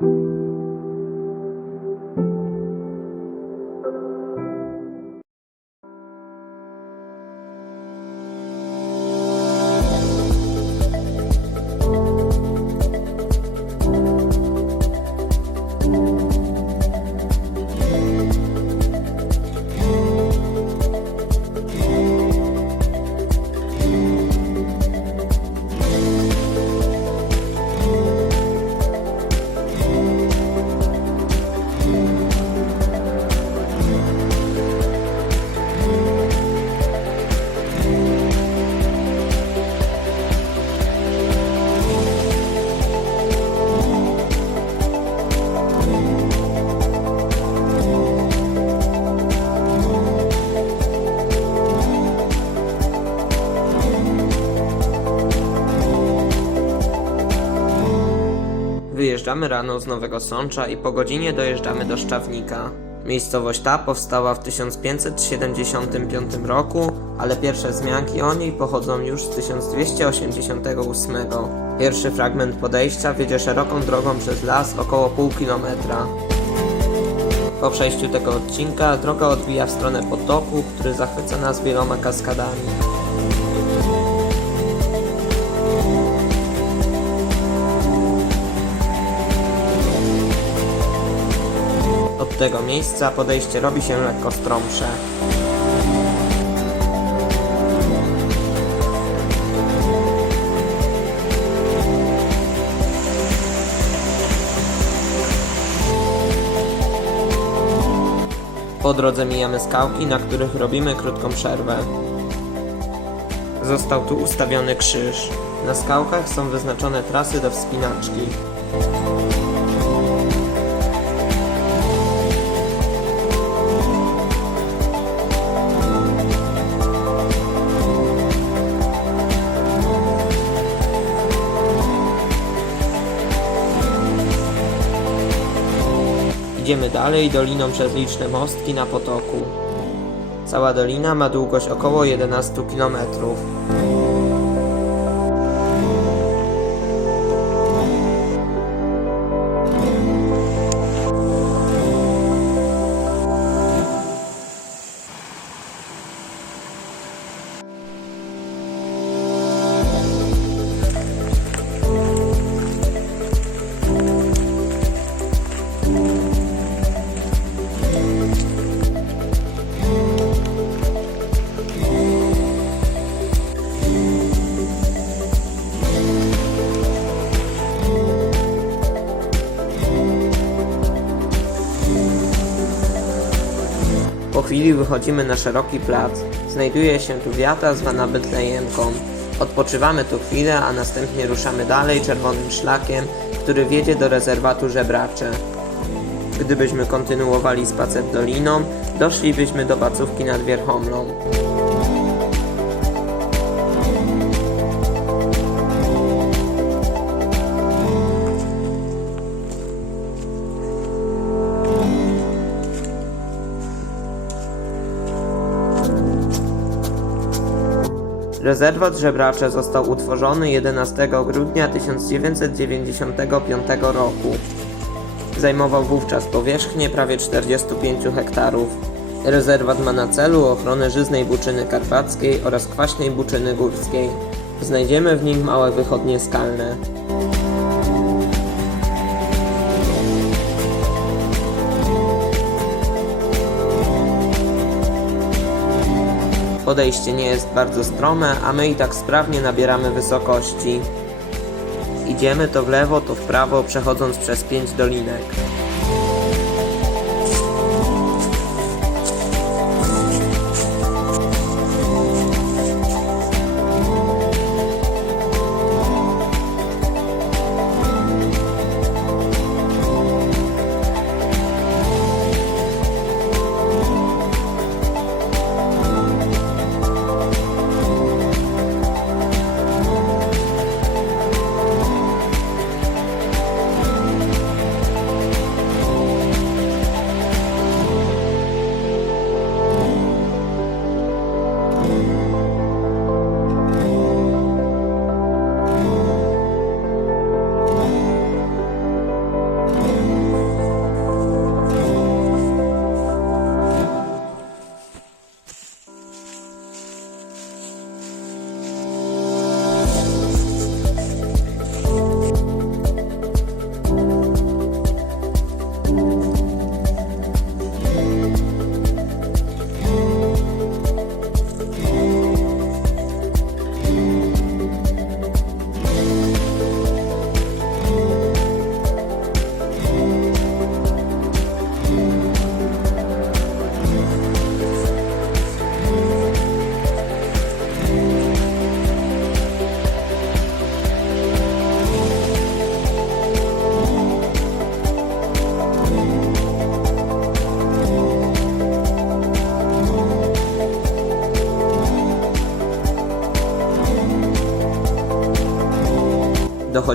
you Wyjeżdżamy rano z Nowego Sącza i po godzinie dojeżdżamy do Szczawnika. Miejscowość ta powstała w 1575 roku, ale pierwsze wzmianki o niej pochodzą już z 1288. Pierwszy fragment podejścia wiedzie szeroką drogą przez las około pół kilometra. Po przejściu tego odcinka droga odbija w stronę potoku, który zachwyca nas wieloma kaskadami. Tego miejsca podejście robi się lekko stromsze. Po drodze mijamy skałki, na których robimy krótką przerwę. Został tu ustawiony krzyż. Na skałkach są wyznaczone trasy do wspinaczki. Idziemy dalej doliną przez liczne mostki na potoku. Cała dolina ma długość około 11 km. Chwili wychodzimy na szeroki plac. Znajduje się tu wiata zwana Betlejemką. Odpoczywamy tu chwilę, a następnie ruszamy dalej czerwonym szlakiem, który wiedzie do rezerwatu żebracze. Gdybyśmy kontynuowali spacer doliną, doszlibyśmy do placówki nad Wierchomlą. Rezerwat żebracze został utworzony 11 grudnia 1995 roku. Zajmował wówczas powierzchnię prawie 45 hektarów. Rezerwat ma na celu ochronę żyznej buczyny karpackiej oraz kwaśnej buczyny górskiej. Znajdziemy w nim małe wychodnie skalne. Podejście nie jest bardzo strome, a my i tak sprawnie nabieramy wysokości. Idziemy to w lewo, to w prawo, przechodząc przez pięć dolinek.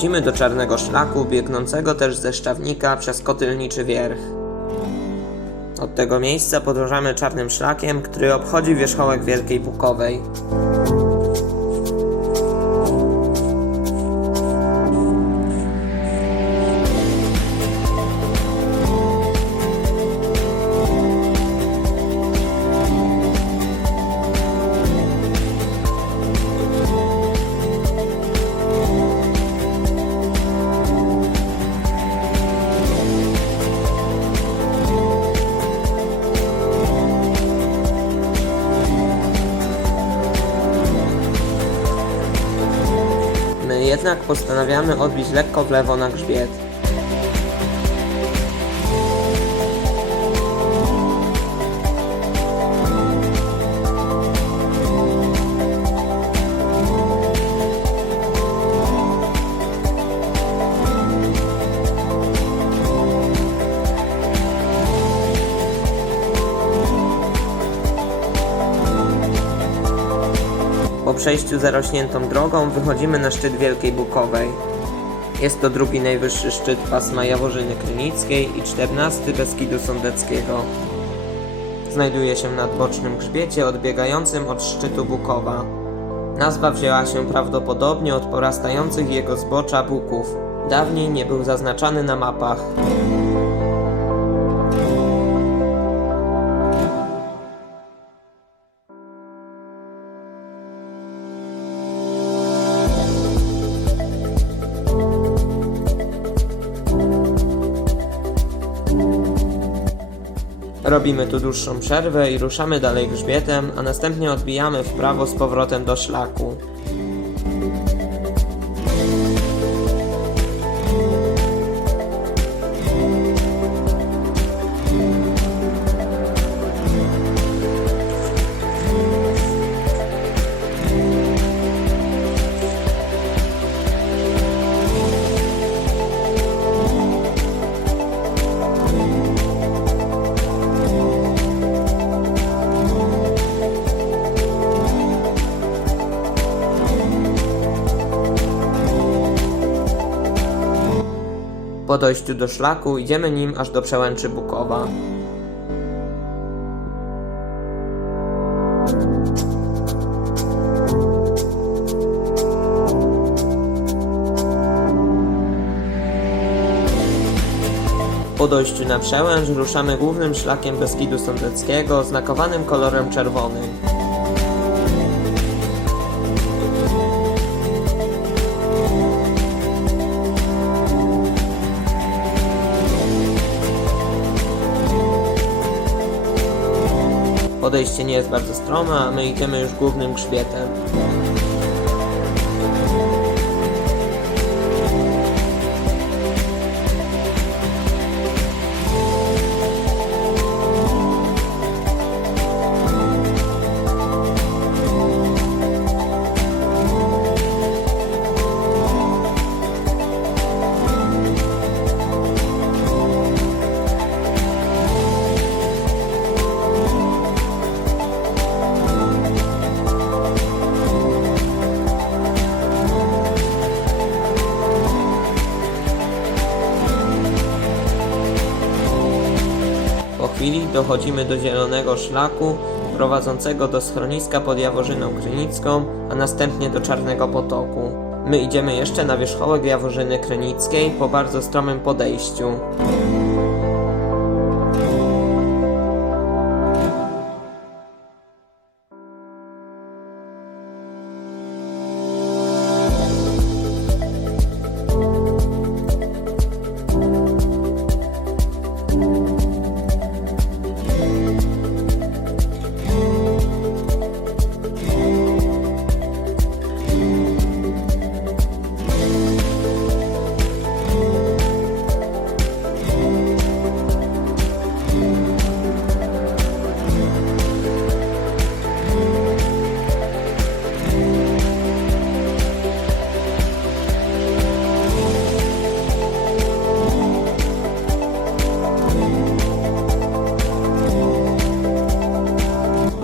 Dochodzimy do czarnego szlaku, biegnącego też ze Szczawnika przez Kotylniczy Wierch. Od tego miejsca podążamy czarnym szlakiem, który obchodzi wierzchołek Wielkiej Bukowej. Jednak postanawiamy odbić lekko w lewo na grzbiet. Przejściu zarośniętą drogą wychodzimy na szczyt Wielkiej Bukowej. Jest to drugi najwyższy szczyt pasma Jaworzyny Krynickiej i czternasty Beskidu Sądeckiego. Znajduje się na bocznym grzbiecie odbiegającym od szczytu Bukowa. Nazwa wzięła się prawdopodobnie od porastających jego zbocza buków. Dawniej nie był zaznaczany na mapach. Robimy tu dłuższą przerwę i ruszamy dalej grzbietem, a następnie odbijamy w prawo z powrotem do szlaku. Po dojściu do szlaku idziemy nim aż do przełęczy Bukowa. Po dojściu na przełęcz ruszamy głównym szlakiem Beskidu Sądeckiego znakowanym kolorem czerwonym. Podejście nie jest bardzo strome, a my idziemy już głównym grzbietem. Dochodzimy do zielonego szlaku prowadzącego do schroniska pod Jaworzyną Krynicką, a następnie do Czarnego Potoku. My idziemy jeszcze na wierzchołek Jaworzyny Krynickiej po bardzo stromym podejściu.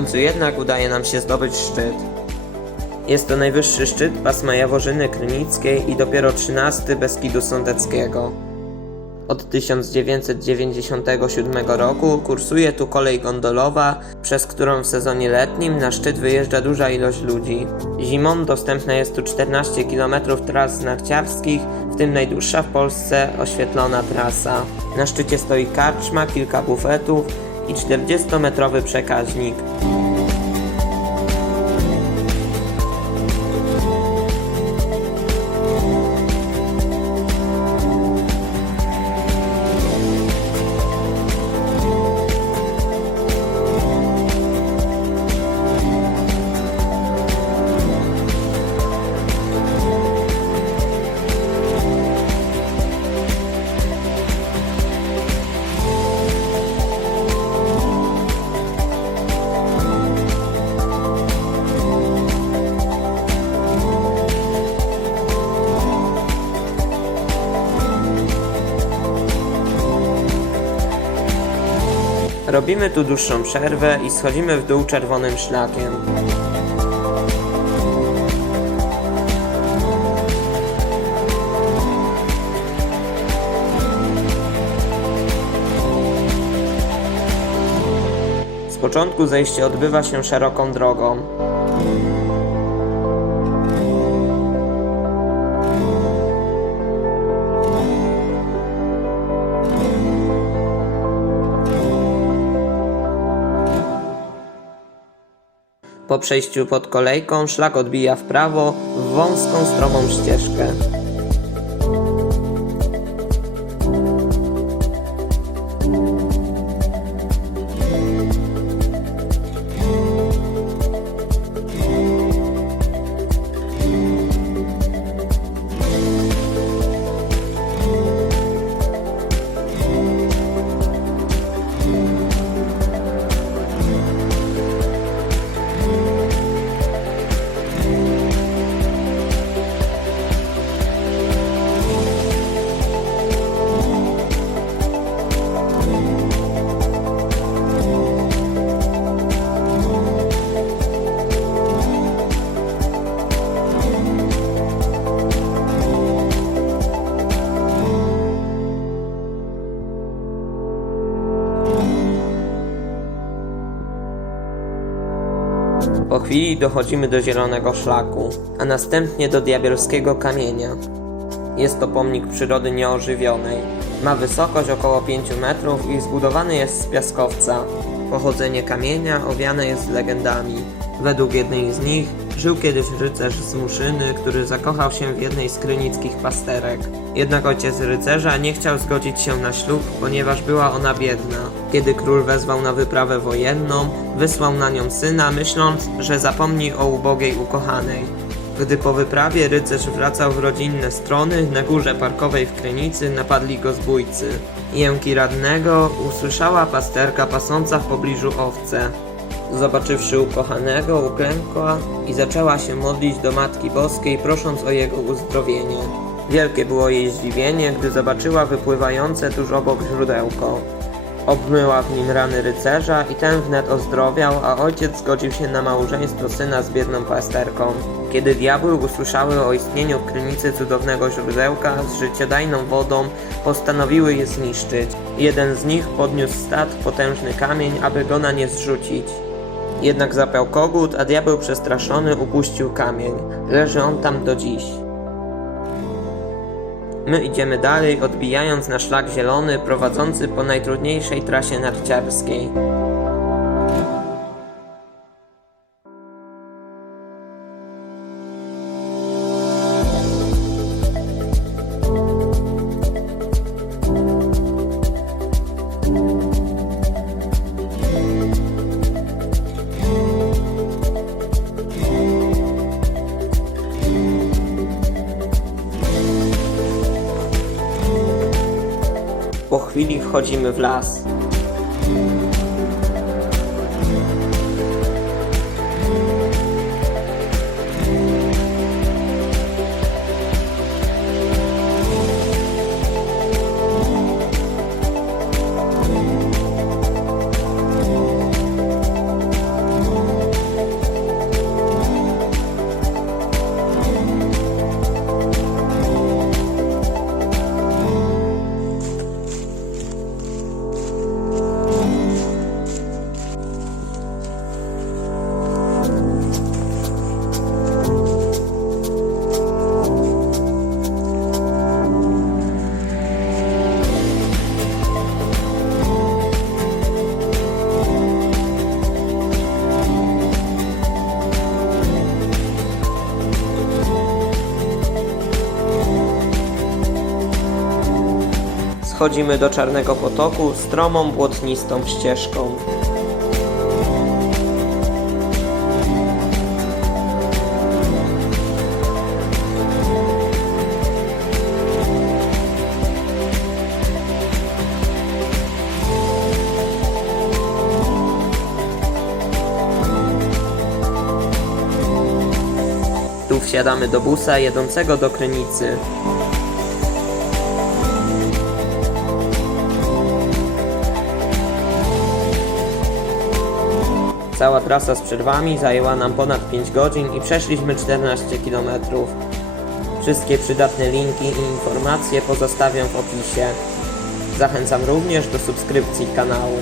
Końcu jednak udaje nam się zdobyć szczyt. Jest to najwyższy szczyt pasma Jaworzyny Krynickiej i dopiero 13 Beskidu Sądeckiego. Od 1997 roku kursuje tu kolej gondolowa, przez którą w sezonie letnim na szczyt wyjeżdża duża ilość ludzi. Zimą dostępna jest tu 14 km tras narciarskich, w tym najdłuższa w Polsce oświetlona trasa. Na szczycie stoi karczma, kilka bufetów i 40-metrowy przekaźnik. Robimy tu dłuższą przerwę i schodzimy w dół czerwonym szlakiem. Z początku zejście odbywa się szeroką drogą. Po przejściu pod kolejką szlak odbija w prawo w wąską, stromą ścieżkę. Chwili dochodzimy do zielonego szlaku, a następnie do diabelskiego kamienia. Jest to pomnik przyrody nieożywionej. Ma wysokość około 5 metrów i zbudowany jest z piaskowca. Pochodzenie kamienia owiane jest legendami. Według jednej z nich żył kiedyś rycerz z Muszyny, który zakochał się w jednej z krynickich pasterek. Jednak ojciec rycerza nie chciał zgodzić się na ślub, ponieważ była ona biedna. Kiedy król wezwał na wyprawę wojenną, wysłał na nią syna, myśląc, że zapomni o ubogiej ukochanej. Gdy po wyprawie rycerz wracał w rodzinne strony, na górze parkowej w Krynicy napadli go zbójcy. Jęki radnego usłyszała pasterka pasąca w pobliżu owce. Zobaczywszy ukochanego, uklękła i zaczęła się modlić do Matki Boskiej, prosząc o jego uzdrowienie. Wielkie było jej zdziwienie, gdy zobaczyła wypływające tuż obok źródełko. Obmyła w nim rany rycerza i ten wnet ozdrowiał, a ojciec zgodził się na małżeństwo syna z biedną pasterką. Kiedy diabły usłyszały o istnieniu krynicy cudownego źródełka z życiodajną wodą, postanowiły je zniszczyć. Jeden z nich podniósł stad potężny kamień, aby go na nie zrzucić. Jednak zapiał kogut, a diabeł przestraszony upuścił kamień. Leży on tam do dziś. My idziemy dalej, odbijając na szlak zielony prowadzący po najtrudniejszej trasie narciarskiej. Chwili wchodzimy w las. Wchodzimy do Czarnego Potoku stromą, błotnistą ścieżką. Tu wsiadamy do busa jedącego do Krynicy. Cała trasa z przerwami zajęła nam ponad 5 godzin i przeszliśmy 14 km. Wszystkie przydatne linki i informacje pozostawiam w opisie. Zachęcam również do subskrypcji kanału.